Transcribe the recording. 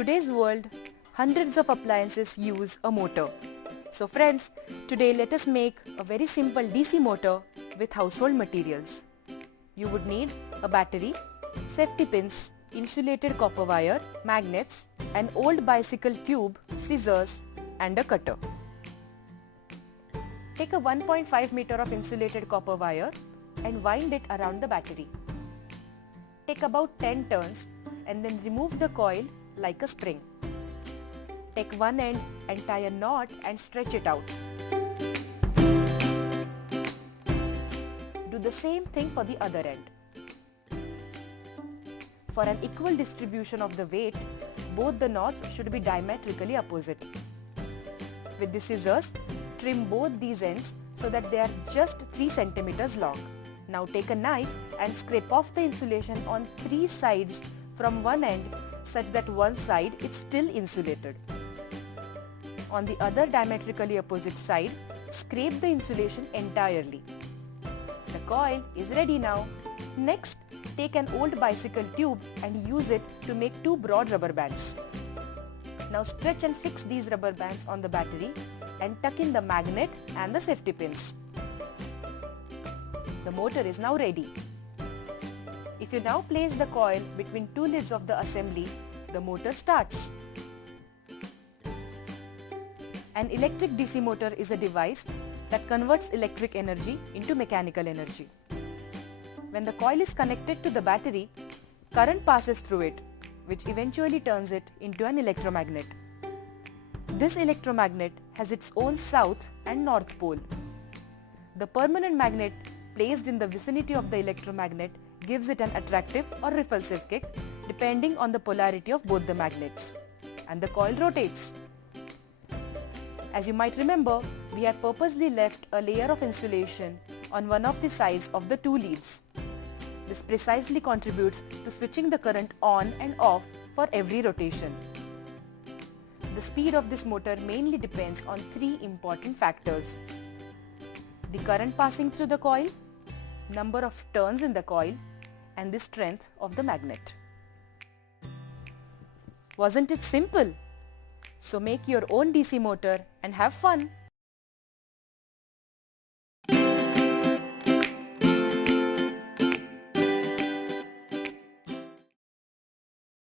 today's world, hundreds of appliances use a motor. So friends, today let us make a very simple DC motor with household materials. You would need a battery, safety pins, insulated copper wire, magnets, an old bicycle tube, scissors and a cutter. Take a 1.5 meter of insulated copper wire and wind it around the battery. Take about 10 turns and then remove the coil like a spring. Take one end and tie a knot and stretch it out. Do the same thing for the other end. For an equal distribution of the weight, both the knots should be diametrically opposite. With the scissors, trim both these ends so that they are just 3 centimeters long. Now take a knife and scrape off the insulation on 3 sides from one end such that one side is still insulated. On the other diametrically opposite side, scrape the insulation entirely. The coil is ready now. Next, take an old bicycle tube and use it to make 2 broad rubber bands. Now stretch and fix these rubber bands on the battery and tuck in the magnet and the safety pins. The motor is now ready. If you now place the coil between 2 lids of the assembly, the motor starts. An electric DC motor is a device that converts electric energy into mechanical energy. When the coil is connected to the battery, current passes through it, which eventually turns it into an electromagnet. This electromagnet has its own south and north pole. The permanent magnet placed in the vicinity of the electromagnet gives it an attractive or repulsive kick depending on the polarity of both the magnets. And the coil rotates. As you might remember, we had purposely left a layer of insulation on one of the sides of the 2 leads. This precisely contributes to switching the current on and off for every rotation. The speed of this motor mainly depends on 3 important factors: the current passing through the coil, number of turns in the coil, and the strength of the magnet. Wasn't it simple? So make your own DC motor and have fun!